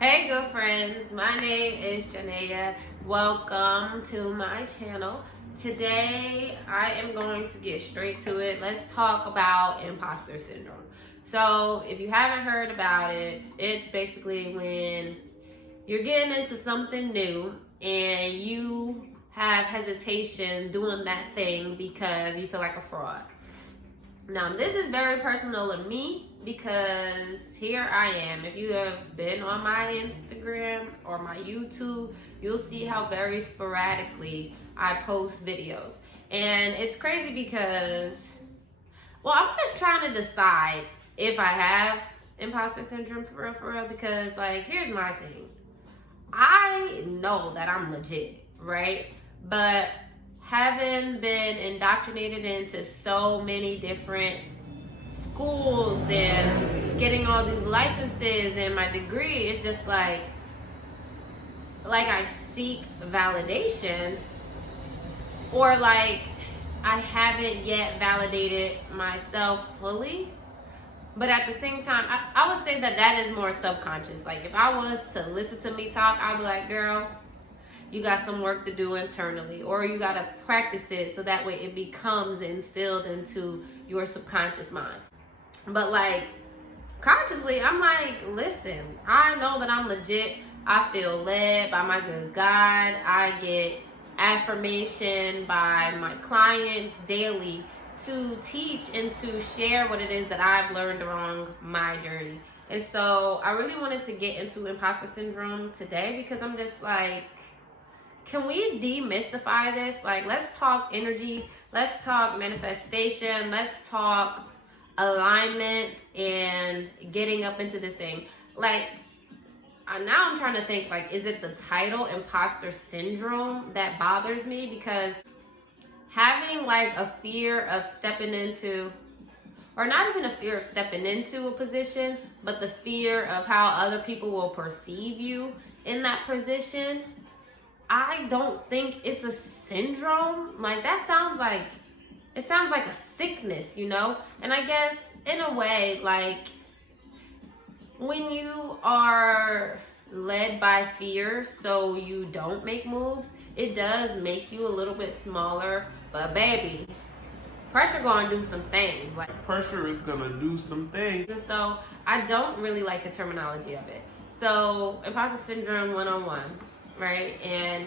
Hey good friends, my name is Janaya. Welcome to my channel. Today I am going to get straight to it. Let's talk about imposter syndrome. So if you haven't heard about it, it's basically when you're getting into something new and you have hesitation doing that thing because you feel like a fraud. Now, this is very personal to me because here I am. If you have been on my Instagram or my YouTube, you'll see how very sporadically I post videos. And it's crazy because, well, I'm just trying to decide if I have imposter syndrome for real, because, like, here's my thing. I know that I'm legit, right? But having been indoctrinated into so many different schools and getting all these licenses and my degree, it's just like I seek validation, or like I haven't yet validated myself fully. But at the same time, I would say that is more subconscious. Like, if I was to listen to me talk, I'd be like, girl, you got some work to do internally, or you got to practice it so that way it becomes instilled into your subconscious mind. But like consciously, I'm like, listen, I know that I'm legit. I feel led by my good God. I get affirmation by my clients daily to teach and to share what it is that I've learned along my journey. And so I really wanted to get into imposter syndrome today because I'm just like, can we demystify this? Like, let's talk energy, let's talk manifestation, let's talk alignment and getting up into this thing. Like, now I'm trying to think, like, is it the title imposter syndrome that bothers me? Because having like a fear of stepping into, or not even a fear of stepping into a position, but the fear of how other people will perceive you in that position, I don't think it's a syndrome. Like, that sounds like, it sounds like a sickness, you know? And I guess in a way, like, when you are led by fear so you don't make moves, it does make you a little bit smaller. But baby, pressure gonna do some things. Like, Pressure is gonna do some things. and so I don't really like the terminology of it. So imposter syndrome 101, right? And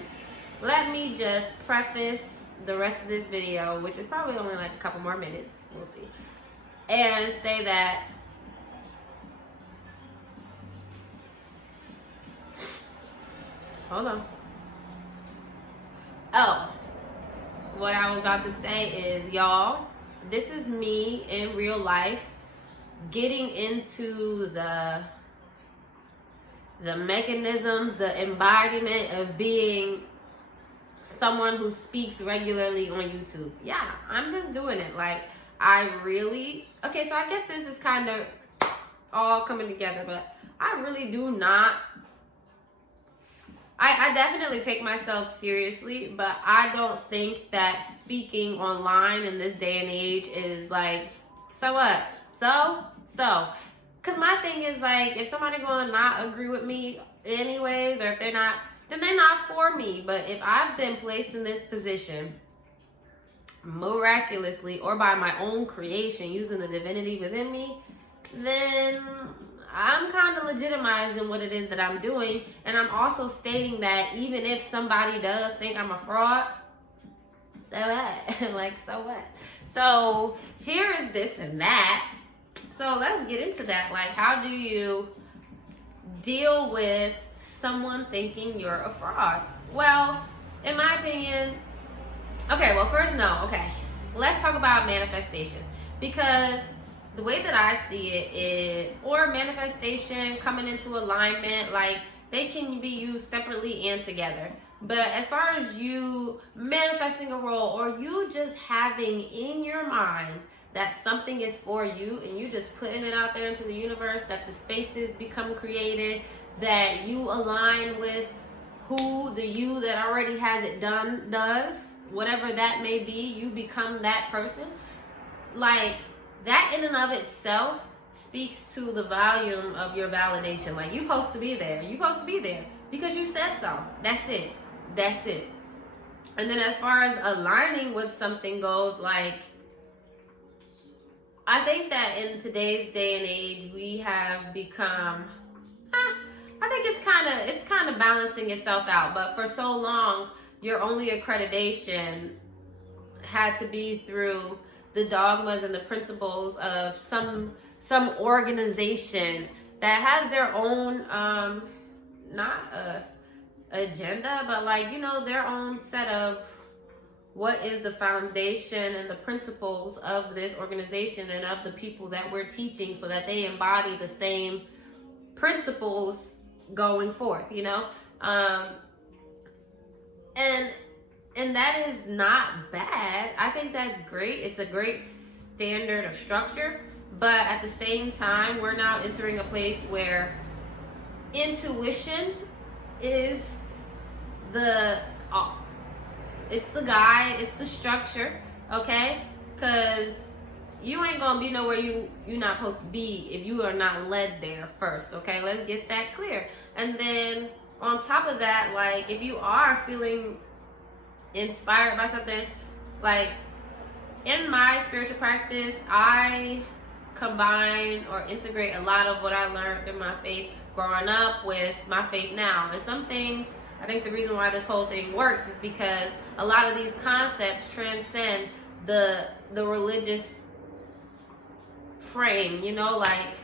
let me just preface the rest of this video, which is probably only like a couple more minutes, we'll see, and say that hold on. Oh, what I was about to say is, y'all, this is me in real life getting into the mechanisms, the embodiment of being someone who speaks regularly on YouTube. Yeah, I'm just doing it. Like, okay, so I guess this is kind of all coming together, but I really do not, I definitely take myself seriously, but I don't think that speaking online in this day and age is like, so what? So? Because my thing is, like, if somebody gonna not agree with me anyways, or if they're not, then they're not for me. But if I've been placed in this position miraculously or by my own creation using the divinity within me, then I'm kind of legitimizing what it is that I'm doing. And I'm also stating that even if somebody does think I'm a fraud, so what? Like, so what? So here is this and that. So let's get into that. Like, how do you deal with someone thinking you're a fraud? Well, in my opinion, let's talk about manifestation, because the way that I see it is, or manifestation, coming into alignment, like, they can be used separately and together. But as far as you manifesting a role, or you just having in your mind that something is for you and you just putting it out there into the universe, that the spaces become created, that you align with who the you that already has it done does, whatever that may be, you become that person. Like, that in and of itself speaks to the volume of your validation. Like, you're supposed to be there. You're supposed to be there because you said so. That's it. That's it. And then as far as aligning with something goes, like, I think that in today's day and age, we have become, I think it's kind of balancing itself out. But for so long, your only accreditation had to be through the dogmas and the principles of some organization that has their own, not a agenda, but like, you know, their own set of what is the foundation and the principles of this organization and of the people that we're teaching, so that they embody the same principles going forth, you know? And that is not bad. I think that's great. It's a great standard of structure. But at the same time, we're now entering a place where intuition is it's the guide, it's the structure, okay? Because you ain't gonna be nowhere you're not supposed to be if you are not led there first, okay? Let's get that clear. And then on top of that, like, if you are feeling inspired by something, like, in my spiritual practice, I combine or integrate a lot of what I learned in my faith growing up with my faith now. And some things, I think the reason why this whole thing works is because a lot of these concepts transcend the religious frame, you know? Like,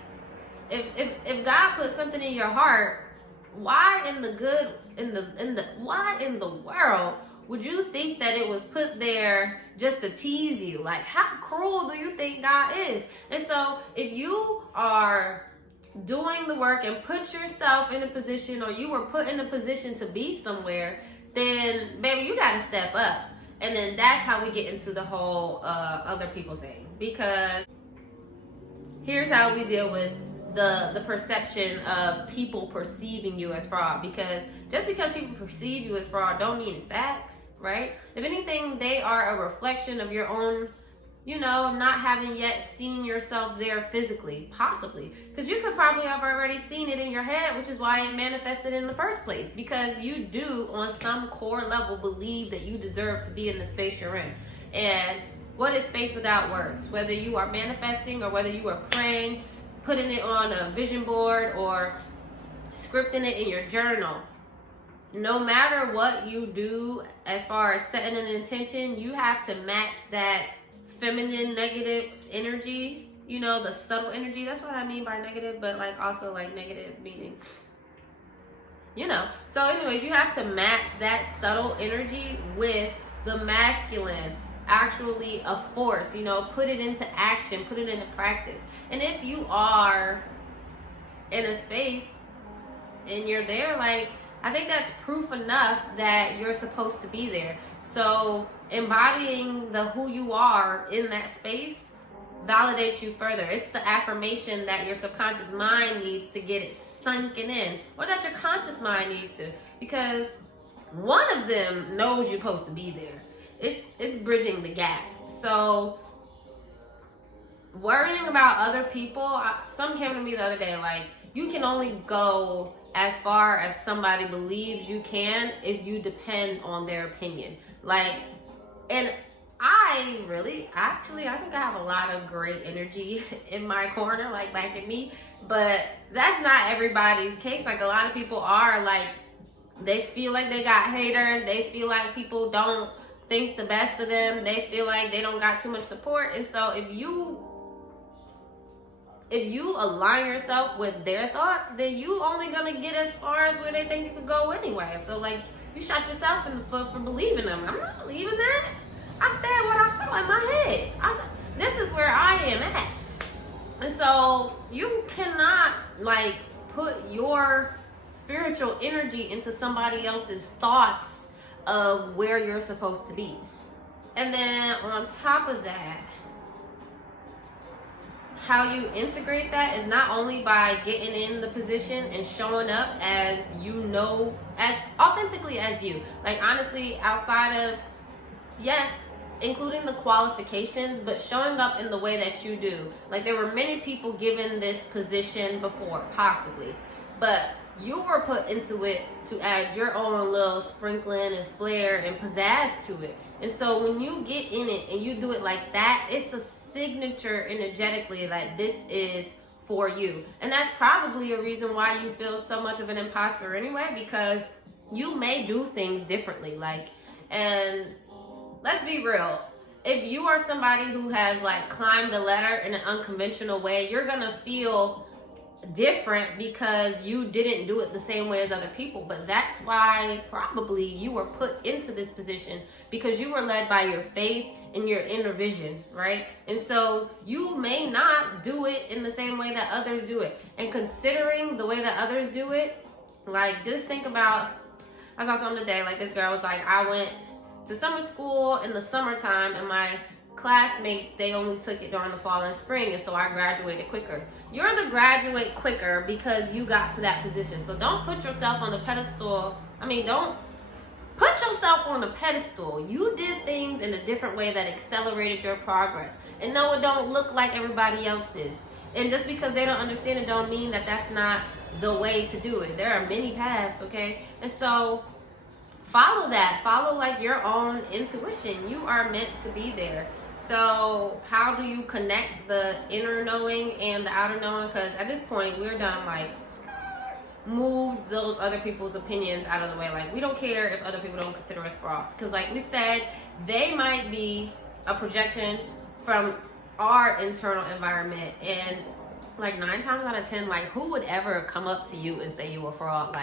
if God put something in your heart, why in the world would you think that it was put there just to tease you? Like, how cruel do you think God is? And so if you are doing the work and put yourself in a position, or you were put in a position to be somewhere, then baby, you got to step up. And then that's how we get into the whole other people thing. Because here's how we deal with the perception of people perceiving you as fraud. Because just because people perceive you as fraud don't mean it's facts, right? If anything, they are a reflection of your own, you know, not having yet seen yourself there physically, possibly. Because you could probably have already seen it in your head, which is why it manifested in the first place. Because you do, on some core level, believe that you deserve to be in the space you're in. And what is faith without words? Whether you are manifesting or whether you are praying, putting it on a vision board, or scripting it in your journal, no matter what you do as far as setting an intention, you have to match that feminine negative energy, you know, the subtle energy. That's what I mean by negative, but like also like negative meaning, you know. So anyways, you have to match that subtle energy with the masculine, actually a force, you know, put it into action, put it into practice. And if you are in a space and you're there, like, I think that's proof enough that you're supposed to be there. So embodying the who you are in that space validates you further. It's the affirmation that your subconscious mind needs to get it sunken in, or that your conscious mind needs to, because one of them knows you're supposed to be there. It's bridging the gap. So worrying about other people, some came to me the other day, like, you can only go as far as somebody believes you can if you depend on their opinion. Like, and I think I have a lot of great energy in my corner, like back at me, but that's not everybody's case. Like, a lot of people are like, they feel like they got haters, they feel like people don't think the best of them, they feel like they don't got too much support. And so if you align yourself with their thoughts, then you only gonna get as far as where they think you could go anyway. So like, you shot yourself in the foot for believing them. I'm not believing that. I said what I saw in my head. This is where I am at. And so you cannot like put your spiritual energy into somebody else's thoughts of where you're supposed to be. And then on top of that, how you integrate that is not only by getting in the position and showing up as you know, as authentically as you. Like, honestly, outside of, yes, including the qualifications, but showing up in the way that you do. Like, there were many people given this position before, possibly, but you were put into it to add your own little sprinkling and flair and pizzazz to it. And so when you get in it and you do it like that, it's a signature energetically that this is for you. And that's probably a reason why you feel so much of an imposter anyway, because you may do things differently. Like, and let's be real. If you are somebody who has like climbed the ladder in an unconventional way, you're gonna feel different because you didn't do it the same way as other people. But that's why probably you were put into this position, because you were led by your faith and your inner vision, right? And so you may not do it in the same way that others do it. And considering the way that others do it, like, just think about, I saw something today, like this girl was like, I went to summer school in the summertime and my classmates, they only took it during the fall and spring, and so I graduated quicker. You're the graduate quicker because you got to that position. So don't put yourself on the pedestal. Don't put yourself on the pedestal. You did things in a different way that accelerated your progress. And no, it don't look like everybody else's. And just because they don't understand it don't mean that that's not the way to do it. There are many paths, okay? And so follow that. Follow like your own intuition. You are meant to be there. So how do you connect the inner knowing and the outer knowing? Because at this point, we're done, like, move those other people's opinions out of the way. Like, we don't care if other people don't consider us frauds. Because like we said, they might be a projection from our internal environment. And like 9 times out of 10, like, who would ever come up to you and say you a fraud?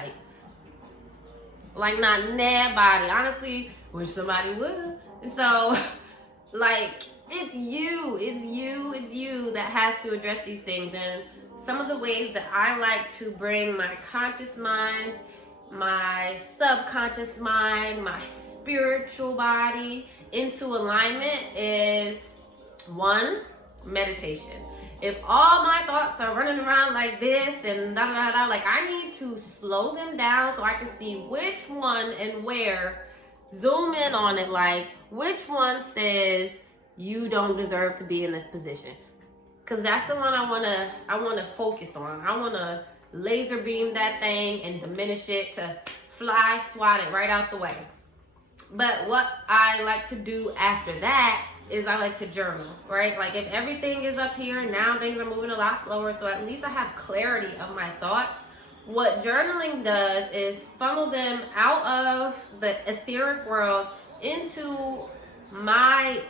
Like not nobody. Honestly, wish somebody would. And so, like, it's you that has to address these things. And some of the ways that I like to bring my conscious mind, my subconscious mind, my spiritual body into alignment is 1, meditation. If all my thoughts are running around like this and da da da, like, I need to slow them down so I can see which one and where, zoom in on it, like, which one says you don't deserve to be in this position. Because that's the one I want to focus on. I want to laser beam that thing and diminish it to fly swat it right out the way. But what I like to do after that is I like to journal, right? Like, if everything is up here, now things are moving a lot slower, so at least I have clarity of my thoughts. What journaling does is funnel them out of the etheric world into my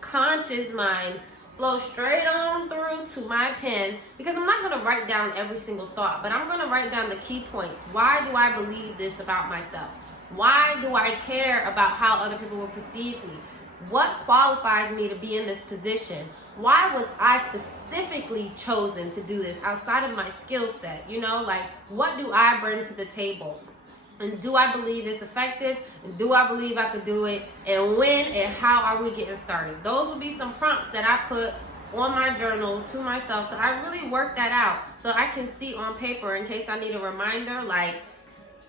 conscious mind, flow straight on through to my pen, because I'm not going to write down every single thought, but I'm going to write down the key points. Why do I believe this about myself? Why do I care about how other people will perceive me? What qualifies me to be in this position? Why was I specifically chosen to do this outside of my skill set? You know, like, what do I bring to the table? And do I believe it's effective? And do I believe I could do it? And when and how are we getting started? Those will be some prompts that I put on my journal to myself. So I really work that out so I can see on paper in case I need a reminder, like,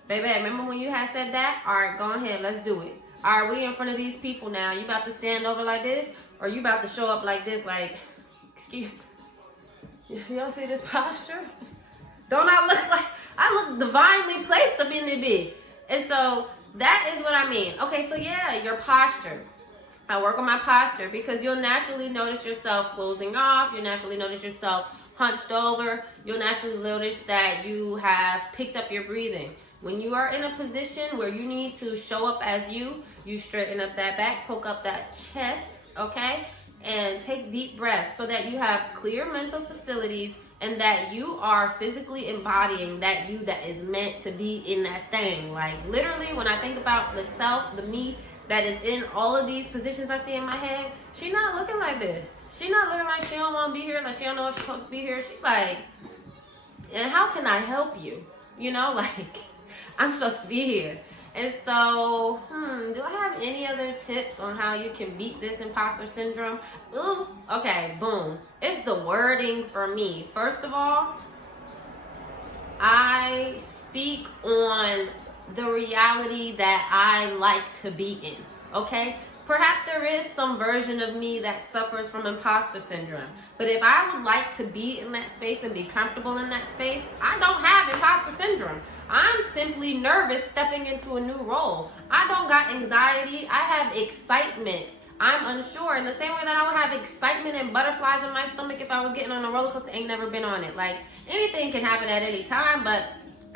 baby, remember when you had said that? All right, go ahead, let's do it. All right, we in front of these people now. You about to stand over like this? Or you about to show up like this, like, excuse me, y'all see this posture? Don't I look like, I look divinely placed up in the bed. And so that is what I mean. Okay, so yeah, your posture. I work on my posture because you'll naturally notice yourself closing off. You'll naturally notice yourself hunched over. You'll naturally notice that you have picked up your breathing. When you are in a position where you need to show up as you straighten up that back, poke up that chest, okay? And take deep breaths so that you have clear mental facilities and that you are physically embodying that you that is meant to be in that thing. Like, literally, when I think about the self, the me that is in all of these positions I see in my head, she not looking like this. She not looking like she don't want to be here, like she don't know if she's supposed to be here. She like, and how can I help you? You know, like, I'm supposed to be here. And so, do I have any other tips on how you can beat this imposter syndrome? Ooh, okay, boom. It's the wording for me. First of all, I speak on the reality that I like to be in, okay? perhaps there is some version of me that suffers from imposter syndrome. But if I would like to be in that space and be comfortable in that space, I don't have imposter syndrome. I'm simply nervous stepping into a new role. I don't got anxiety. I have excitement. I'm unsure in the same way that I would have excitement and butterflies in my stomach if I was getting on a roller coaster. Ain't never been on it. Like, anything can happen at any time, but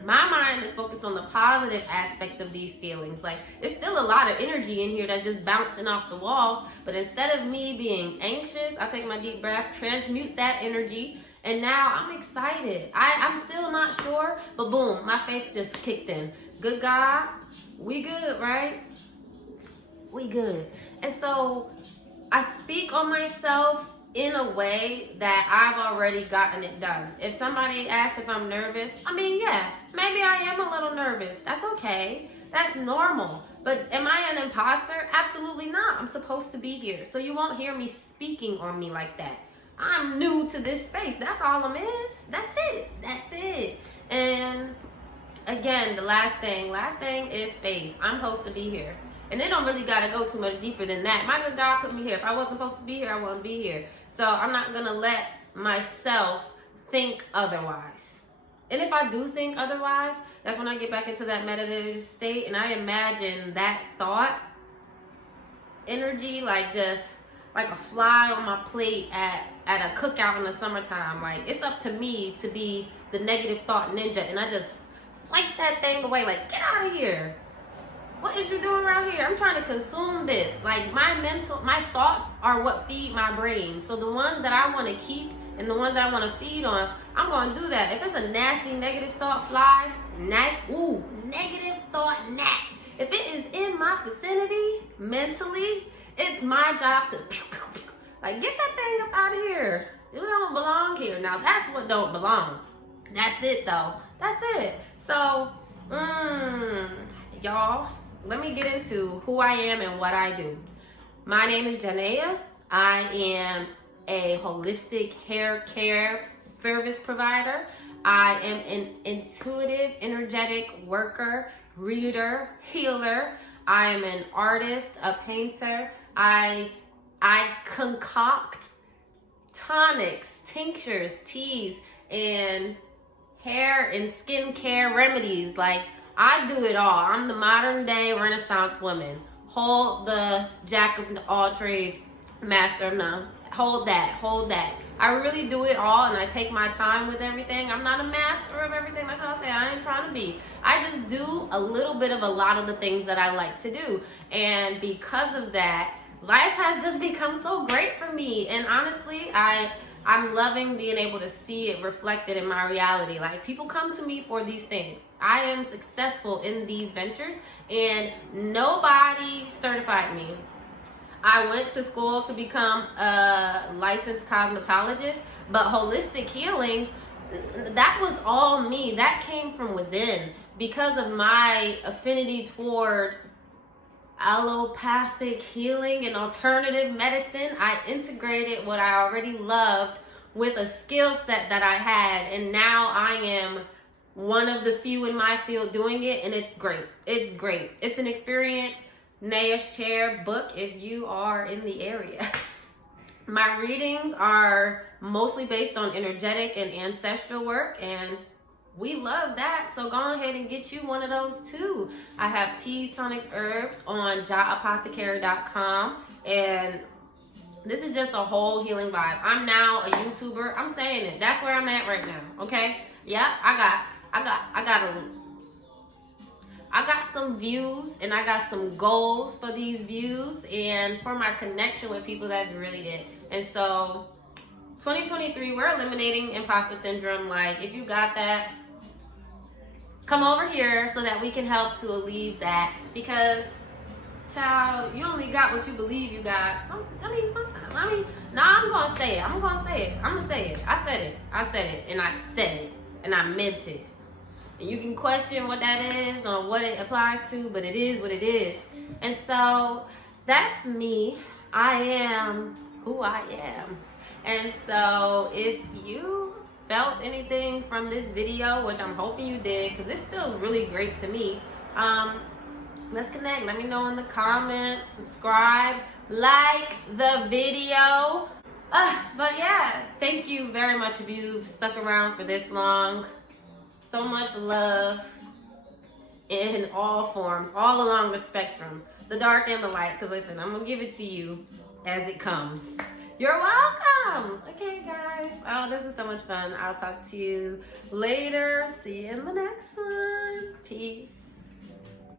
my mind is focused on the positive aspect of these feelings. Like, it's still a lot of energy in here that's just bouncing off the walls, but instead of me being anxious, I take my deep breath, transmute that energy, and now I'm excited. I'm still not sure, but boom, my faith just kicked in. Good God, we good, right? We good. And so I speak on myself in a way that I've already gotten it done. If somebody asks if I'm nervous, I mean, yeah, maybe I am a little nervous. That's okay. That's normal. But am I an imposter? Absolutely not. I'm supposed to be here. So you won't hear me speaking on me like that. I'm new to this space. That's all I'm is. That's it. That's it. And again, the last thing is faith. I'm supposed to be here. And it don't really got to go too much deeper than that. My good God put me here. If I wasn't supposed to be here, I wouldn't be here. So I'm not going to let myself think otherwise. And if I do think otherwise, that's when I get back into that meditative state and I imagine that thought energy like just like a fly on my plate at a cookout in the summertime. Like, it's up to me to be the negative thought ninja, and I just swipe that thing away like, get out of here. What is you doing around here? I'm trying to consume this. Like, my thoughts are what feed my brain. So the ones that I want to keep and the ones that I want to feed on, I'm going to do that. If it's a nasty negative thought flies, negative thought gnat. If it is in my vicinity mentally, it's my job to like, get that thing up out of here. You don't belong here. Now that's what don't belong. That's it though. That's it. So, y'all, let me get into who I am and what I do. My name is Janea. I am a holistic hair care service provider. I am an intuitive, energetic worker, reader, healer. I am an artist, a painter. I concoct tonics, tinctures, teas, and hair and skincare remedies. Like, I do it all. I'm the modern day Renaissance woman. Hold the jack of all trades, master of none. Hold that. I really do it all, and I take my time with everything. I'm not a master of everything. That's how I say I ain't trying to be. I just do a little bit of a lot of the things that I like to do. And because of that, life has just become so great for me. And honestly, I'm loving being able to see it reflected in my reality. Like, people come to me for these things. I am successful in these ventures, and nobody certified me. I went to school to become a licensed cosmetologist, but holistic healing, that was all me. That came from within because of my affinity toward allopathic healing and alternative medicine. I integrated what I already loved with a skill set that I had, and now I am one of the few in my field doing it, and it's great. It's great. It's an experience. Naya's Chair book if you are in the area. My readings are mostly based on energetic and ancestral work, and we love that. So go ahead and get you one of those too. I have teas, tonics, herbs on jaapothecary.com, and this is just a whole healing vibe. I'm now a YouTuber. I'm saying it. That's where I'm at right now. Okay? Yeah, I got some views, and I got some goals for these views, and for my connection with people. That's really it. And so 2023, we're eliminating imposter syndrome. Like, if you got that, come over here so that we can help to alleviate that, because child, you only got what you believe you got. I'm gonna say it. I said it, and I meant it. And you can question what that is or what it applies to, but it is what it is. And so that's me. I am who I am. And so if you felt anything from this video, which I'm hoping you did, because this feels really great to me, let's connect. Let me know in the comments. Subscribe. Like the video. But yeah, thank you very much if you've stuck around for this long. So much love in all forms, all along the spectrum. The dark and the light. Because listen, I'm going to give it to you as it comes. You're welcome. Okay, guys. Oh, this is so much fun. I'll talk to you later. See you in the next one. Peace.